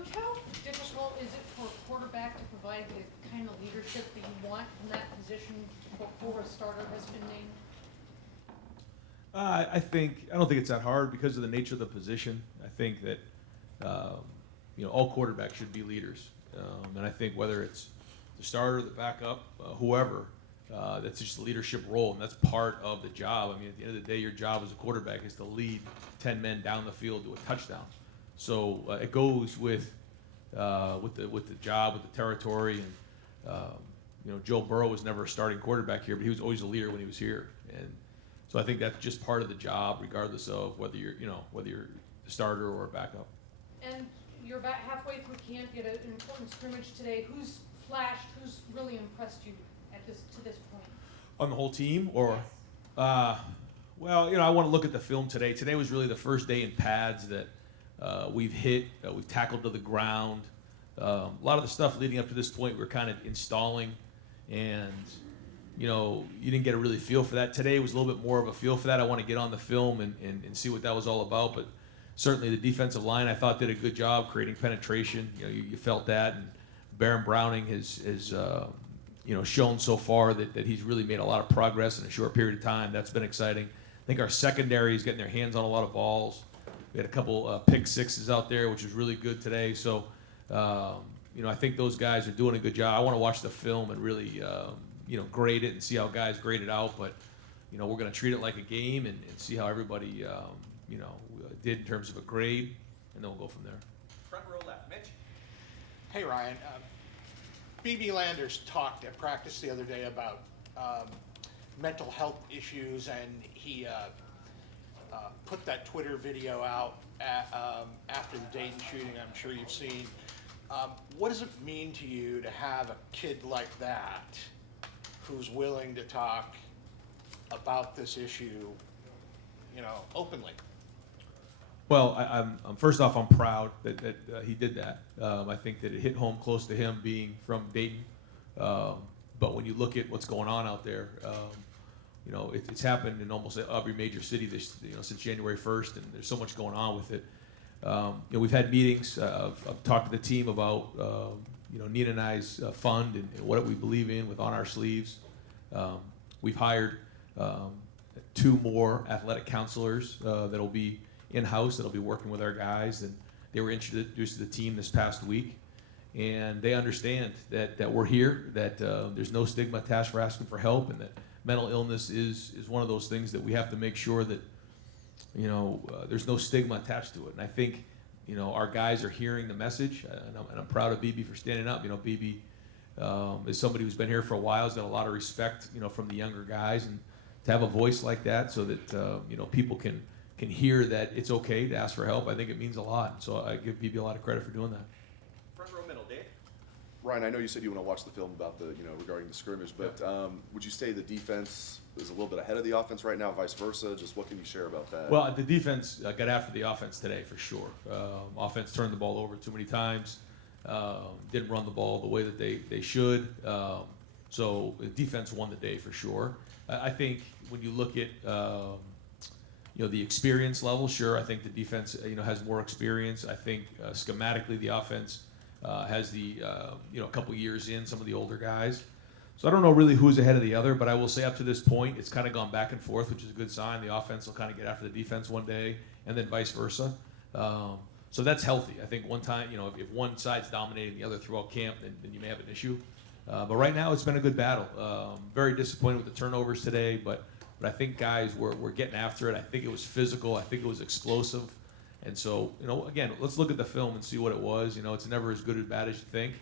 Coach, how difficult is it for a quarterback to provide the kind of leadership that you want from that position before a starter has been named? I don't think it's that hard because of the nature of the position. I think that all quarterbacks should be leaders, and I think whether it's the starter, the backup, whoever, that's just a leadership role, and that's part of the job. I mean, at the end of the day, your job as a quarterback is to lead 10 men down the field to a touchdown. So it goes with the job, with the territory, and Joe Burrow was never a starting quarterback here, but he was always a leader when he was here, and so I think that's just part of the job, regardless of whether you're the starter or a backup. And you're about halfway through camp. You had an important scrimmage today. Who's flashed? Who's really impressed you to this point? On the whole team, or? Yes. Well, I want to look at the film today. Today was really the first day in pads that we've hit, we've tackled to the ground. A lot of the stuff leading up to this point we're kind of installing, and you didn't get a really feel for that. Today was a little bit more of a feel for that. I want to get on the film and see what that was all about, but certainly the defensive line I thought did a good job creating penetration. You felt that, and Baron Browning has shown so far that he's really made a lot of progress in a short period of time. That's been exciting. I think our secondary is getting their hands on a lot of balls. We had a couple pick sixes out there, which was really good today. So, I think those guys are doing a good job. I want to watch the film and really, grade it and see how guys grade it out. But, we're going to treat it like a game and see how everybody, did in terms of a grade, and then we'll go from there. Front row left, Mitch. Hey, Ryan. B.B. Landers talked at practice the other day about mental health issues, and he put that Twitter video out after the Dayton shooting. I'm sure you've seen. What does it mean to you to have a kid like that who's willing to talk about this issue, openly? Well, I'm first off, I'm proud that he did that. I think that it hit home close to him being from Dayton. But when you look at what's going on out there, it's happened in almost every major city since January 1st, and there's so much going on with it. We've had meetings. I've talked to the team about Nina and I's fund and what we believe in with On Our Sleeves. We've hired 2 more athletic counselors that'll be in-house, that'll be working with our guys, and they were introduced to the team this past week, and they understand that we're here, that there's no stigma attached for asking for help, and that mental illness is one of those things that we have to make sure that there's no stigma attached to it. And I think our guys are hearing the message, and I'm proud of BB for standing up. BB is somebody who's been here for a while, has got a lot of respect from the younger guys, and to have a voice like that so that people can hear that it's okay to ask for help, I think it means a lot. So I give BB a lot of credit for doing that. Front row middle, Dave. Ryan, I know you said you want to watch the film about regarding the scrimmage, but would you say the defense is a little bit ahead of the offense right now, vice versa? Just what can you share about that? Well, the defense got after the offense today for sure. Offense turned the ball over too many times, didn't run the ball the way that they should. So the defense won the day for sure. I think when you look at the experience level, sure, I think the defense has more experience. I think schematically the offense has a couple years in, some of the older guys. So I don't know really who's ahead of the other, but I will say up to this point, it's kind of gone back and forth, which is a good sign. The offense will kind of get after the defense one day, and then vice versa. So that's healthy. I think one time, if one side's dominating the other throughout camp, then you may have an issue. But right now, it's been a good battle. Very disappointed with the turnovers today, but I think guys were getting after it. I think it was physical. I think it was explosive. And so, again, let's look at the film and see what it was. It's never as good or bad as you think,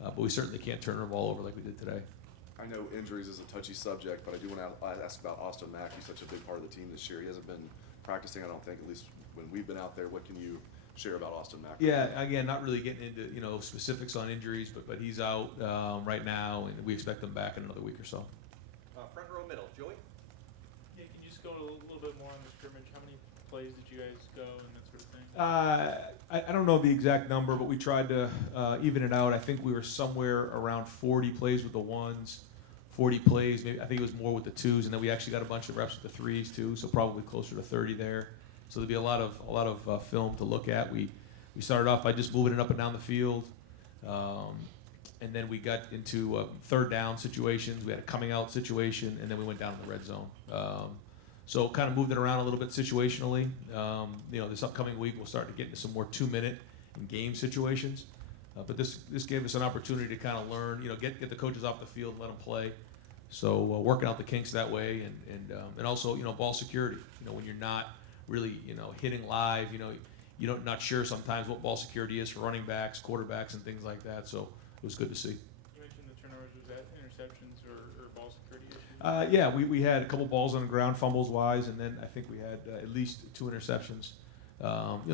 but we certainly can't turn the ball over like we did today. I know injuries is a touchy subject, but I do want to ask about Austin Mack. He's such a big part of the team this year. He hasn't been practicing, I don't think, at least when we've been out there. What can you share about Austin Mack? Yeah, again, not really getting into specifics on injuries, but he's out right now, and we expect him back in another week or so. Front row middle, Joey. Yeah, can you just go a little bit more on the scrimmage? How many plays did you guys go and that sort of thing? I don't know the exact number, but we tried to even it out. I think we were somewhere around 40 plays with the ones, 40 plays, maybe I think it was more with the twos, and then we actually got a bunch of reps with the threes too, so probably closer to 30 there. So there'll be a lot of film to look at. We we started off by just moving it up and down the field. And then we got into third down situations. We had a coming out situation, and then we went down in the red zone. So kind of moved it around a little bit situationally. This upcoming week we'll start to get into some more 2-minute and game situations. But this gave us an opportunity to kind of learn, get the coaches off the field and let them play. So working out the kinks that way, and also ball security. When you're not really hitting live, you're not sure sometimes what ball security is for running backs, quarterbacks, and things like that. So it was good to see. You mentioned the turnovers. Was that interceptions or ball security issues? Yeah, we had a couple balls on the ground, fumbles wise, and then I think we had at least 2 interceptions.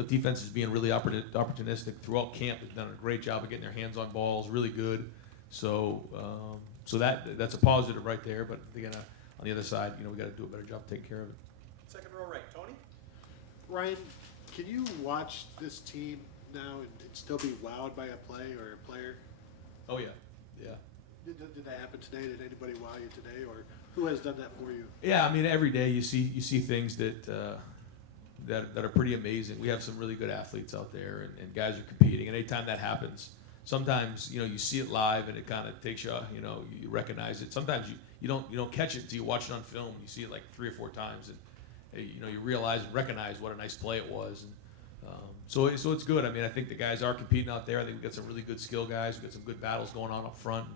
Defense is being really opportunistic throughout camp. They've done a great job of getting their hands on balls, really good. So that's a positive right there. But again, on the other side, we got to do a better job taking care of it. Second row right, Tony. Ryan, can you watch this team now and still be wowed by a play or a player? Oh yeah. Did that happen today? Did anybody wow you today, or who has done that for you? Yeah, I mean every day you see things that are pretty amazing. We have some really good athletes out there, and guys are competing. And anytime that happens, sometimes you see it live and it kind of takes you, you recognize it. Sometimes you don't catch it until you watch it on film. You see it like 3 or 4 times, and you realize and recognize what a nice play it was. And so it's good. I mean, I think the guys are competing out there. I think we got some really good skill guys. We got some good battles going on up front.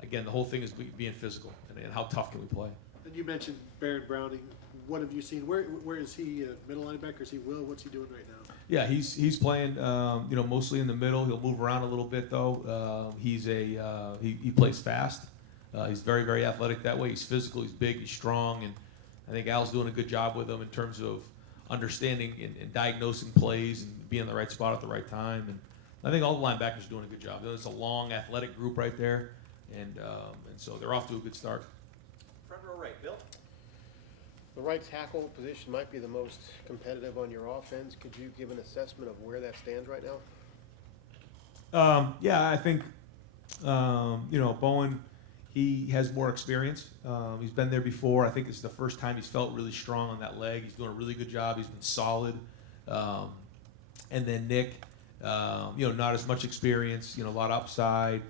Again, the whole thing is being physical and how tough can we play. And you mentioned Baron Browning. What have you seen? Where is he? Middle linebacker? Is he Will? What's he doing right now? Yeah, he's playing mostly in the middle. He'll move around a little bit though. He plays fast. He's very, very athletic that way. He's physical. He's big. He's strong, and I think Al's doing a good job with him in terms of understanding and diagnosing plays and being in the right spot at the right time. And I think all the linebackers are doing a good job. It's a long, athletic group right there, and so they're off to a good start. Front row right, Bill. The right tackle position might be the most competitive on your offense. Could you give an assessment of where that stands right now? Yeah, I think Bowen. He has more experience. He's been there before. I think it's the first time he's felt really strong on that leg. He's doing a really good job. He's been solid. And then Nick, not as much experience. A lot of upside.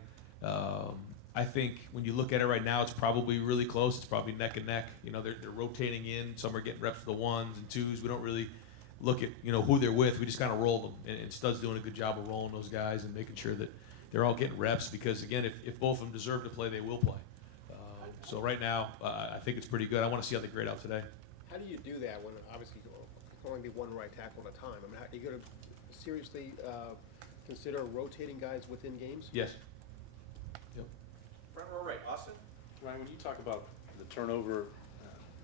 I think when you look at it right now, it's probably really close. It's probably neck and neck. They're rotating in. Some are getting reps for the 1s and 2s. We don't really look at who they're with. We just kind of roll them. And Stud's doing a good job of rolling those guys and making sure that they're all getting reps, because again, if both of them deserve to play, they will play. So right now, I think it's pretty good. I want to see how they grade out today. How do you do that when obviously you can only be one right tackle at a time? I mean, are you going to seriously consider rotating guys within games? Yes. Front row right, Austin. Ryan, when you talk about the turnover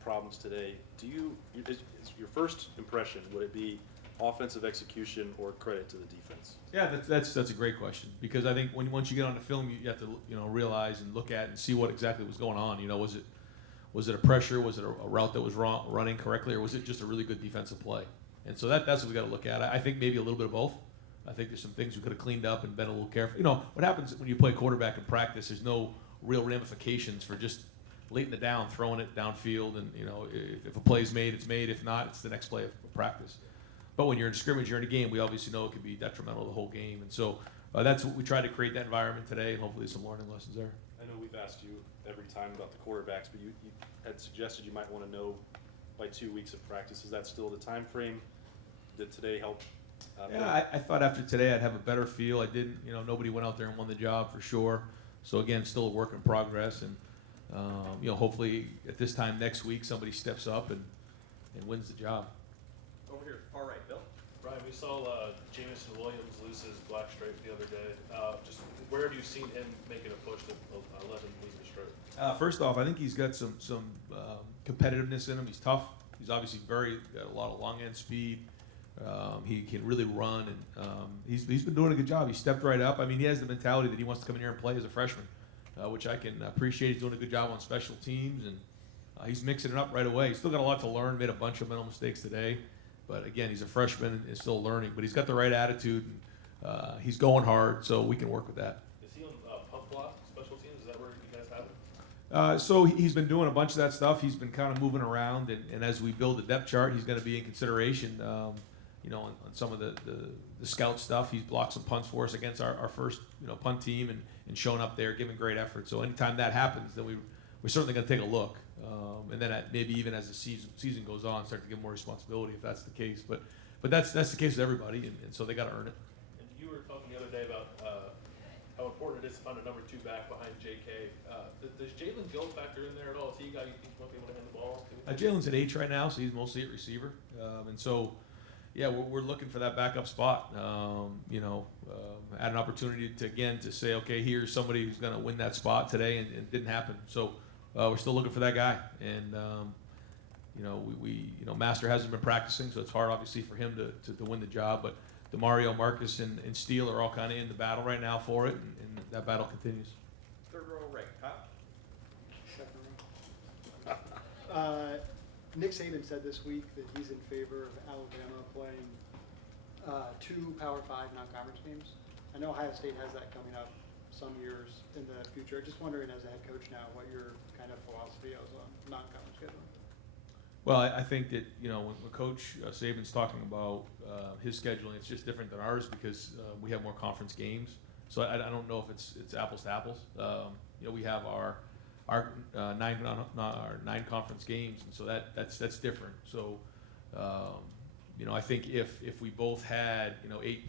problems today, is your first impression, would it be offensive execution or credit to the defense? Yeah, that's a great question, because I think once you get on the film, you have to realize and look at and see what exactly was going on. Was it a pressure? Was it a route that was running correctly, or was it just a really good defensive play? And so that's what we got to look at. I think maybe a little bit of both. I think there's some things we could have cleaned up and been a little careful. What happens when you play quarterback in practice? There's no real ramifications for just late in the down, throwing it downfield, and if a play's made, it's made. If not, it's the next play of practice. But when you're in scrimmage, you're in a game, we obviously know it could be detrimental to the whole game. And so that's what we tried to create that environment today, and hopefully some learning lessons there. I know we've asked you every time about the quarterbacks, but you had suggested you might want to know by 2 weeks of practice. Is that still the time frame? Did today help? Yeah, I thought after today I'd have a better feel. I didn't, nobody went out there and won the job for sure. So again, still a work in progress, and hopefully at this time next week somebody steps up and wins the job. Over here, far right, Bill. Ryan, we saw Jamison Williams lose his black stripe the other day. Just where have you seen him making a push to let him lose his stripe? First off, I think he's got some competitiveness in him. He's tough. He's obviously got a lot of long end speed. He can really run, and he's been doing a good job. He stepped right up. I mean, he has the mentality that he wants to come in here and play as a freshman, which I can appreciate. He's doing a good job on special teams, and he's mixing it up right away. He's still got a lot to learn. Made a bunch of mental mistakes today, but again, he's a freshman and still learning. But he's got the right attitude, and he's going hard, so we can work with that. Is he on punt block special teams? Is that where you guys have him? So he's been doing a bunch of that stuff. He's been kind of moving around, and as we build the depth chart, he's going to be in consideration. on some of the scout stuff. He's blocked some punts for us against our first, punt team and shown up there, giving great effort. So anytime that happens, then we're certainly going to take a look. And then maybe even as the season goes on, start to give more responsibility if that's the case. But that's the case with everybody, and so they got to earn it. And you were talking the other day about how important it is to find a number 2 back behind J.K. Does Jalen Gill factor in there at all? Is he a guy you think might be able to hand the ball to? Jalen's at H right now, so he's mostly at receiver. And so, yeah, we're looking for that backup spot. Had an opportunity to say, okay, here's somebody who's going to win that spot today, and it didn't happen. So we're still looking for that guy. And Master hasn't been practicing, so it's hard obviously for him to win the job. But DeMario, Marcus, and Steele are all kind of in the battle right now for it, and that battle continues. Third row right, Kyle. Nick Saban said this week that he's in favor of Alabama playing 2 Power 5 non-conference games. I know Ohio State has that coming up some years in the future. Just wondering, as a head coach now, what your kind of philosophy is on non-conference scheduling. Well, I think that when Coach Saban's talking about his scheduling, it's just different than ours because we have more conference games. So I don't know if it's apples to apples. We have our 9 conference games, and so that's different. So I think if we both had 8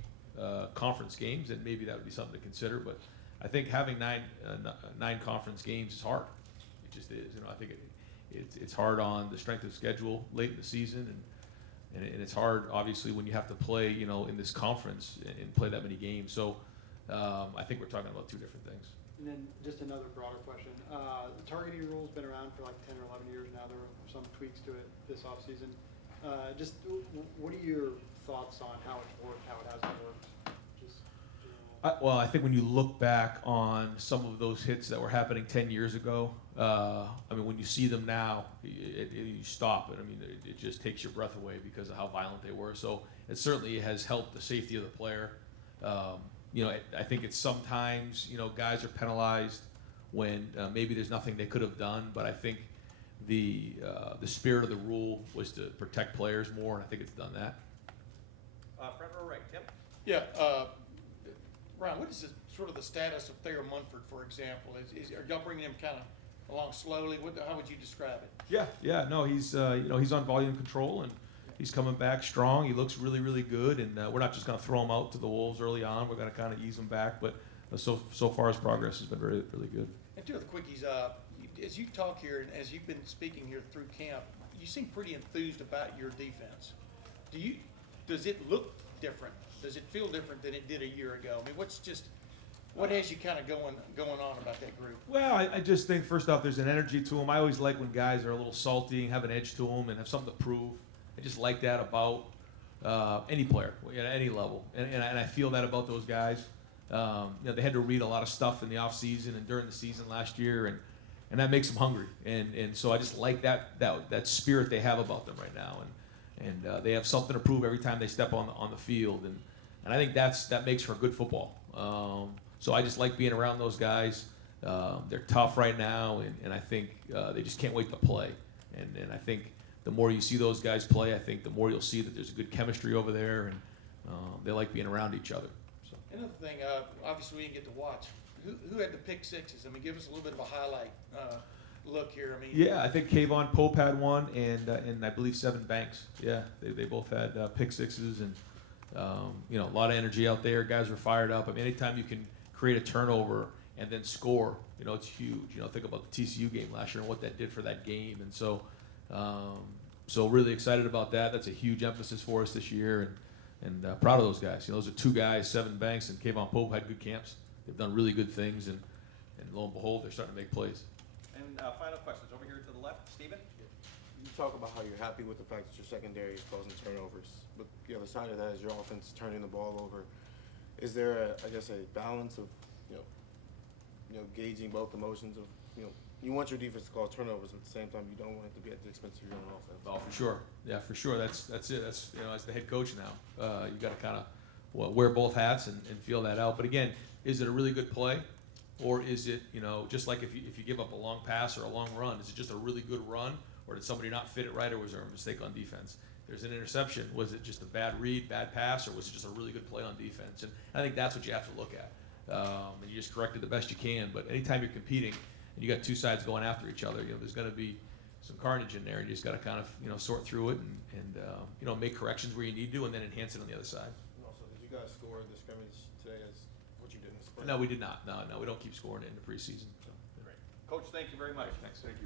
conference games, then maybe that would be something to consider. But I think having 9 conference games is hard. It just is. I think it's hard on the strength of schedule late in the season, and it's hard obviously when you have to play in this conference and play that many games. So I think we're talking about 2 different things. And then just another broader question. The targeting rule's been around for like 10 or 11 years now. There were some tweaks to it this offseason. Just what are your thoughts on how it's worked, how it hasn't worked? Well, I think when you look back on some of those hits that were happening 10 years ago, when you see them now, you stop it. It just takes your breath away because of how violent they were. So it certainly has helped the safety of the player. I think it's sometimes, guys are penalized when maybe there's nothing they could have done, but I think the spirit of the rule was to protect players more, and I think it's done that. Front row right, Tim. Yeah, Ryan, what is sort of the status of Thayer Munford, for example? Are y'all bringing him kind of along slowly? How would you describe it? Yeah, no, he's he's on volume control, and he's coming back strong. He looks really, really good, and we're not just going to throw him out to the wolves early on. We're going to kind of ease him back, but so far his progress has been really, really good. And 2 other quickies. As you talk here, and as you've been speaking here through camp, you seem pretty enthused about your defense. Does it look different? Does it feel different than it did a year ago? What has you kind of going on about that group? Well, I just think first off, there's an energy to them. I always like when guys are a little salty and have an edge to them and have something to prove. I just like that about any player at any level, and I feel that about those guys. They had to read a lot of stuff in the off season and during the season last year, and that makes them hungry. And so I just like that spirit they have about them right now, and they have something to prove every time they step on the field, and I think that makes for good football. So I just like being around those guys. They're tough right now, and I think they just can't wait to play. And I think the more you see those guys play, I think the more you'll see that there's a good chemistry over there, and they like being around each other. So. Another thing, obviously we didn't get to watch. Who had the pick sixes? Give us a little bit of a highlight look here. Yeah, I think Kayvon Pope had one, and I believe Seven Banks. Yeah, they both had pick sixes, and a lot of energy out there. Guys were fired up. Anytime you can create a turnover and then score, it's huge. Think about the TCU game last year and what that did for that game, and so really excited about that. That's a huge emphasis for us this year, and proud of those guys. Those are 2 guys, Seven Banks and Kayvon Pope, had good camps. They've done really good things, and lo and behold, they're starting to make plays. And final questions over here to the left, Stephen. You talk about how you're happy with the fact that your secondary is causing turnovers, but the other side of that is your offense is turning the ball over. Is there a balance of gauging both emotions of you want your defense to cause turnovers, but at the same time you don't want it to be at the expense of your own offense? Oh, for sure. Yeah, for sure. That's it. That's as the head coach now, you got to kind of wear both hats and feel that out. But again, is it a really good play, or is it just like if you give up a long pass or a long run, is it just a really good run, or did somebody not fit it right, or was there a mistake on defense? there's an interception. Was it just a bad read, bad pass, or was it just a really good play on defense? And I think that's what you have to look at. And you just correct it the best you can. But anytime you're competing and you got two sides going after each other, there's going to be some carnage in there. And you just got to kind of, sort through it and make corrections where you need to, and then enhance it on the other side. And also, did you guys score the scrimmage today as what you did in the spring? No, we did not. No, we don't keep scoring it in the preseason. So. Great. Coach, thank you very much. Thanks. Thank you.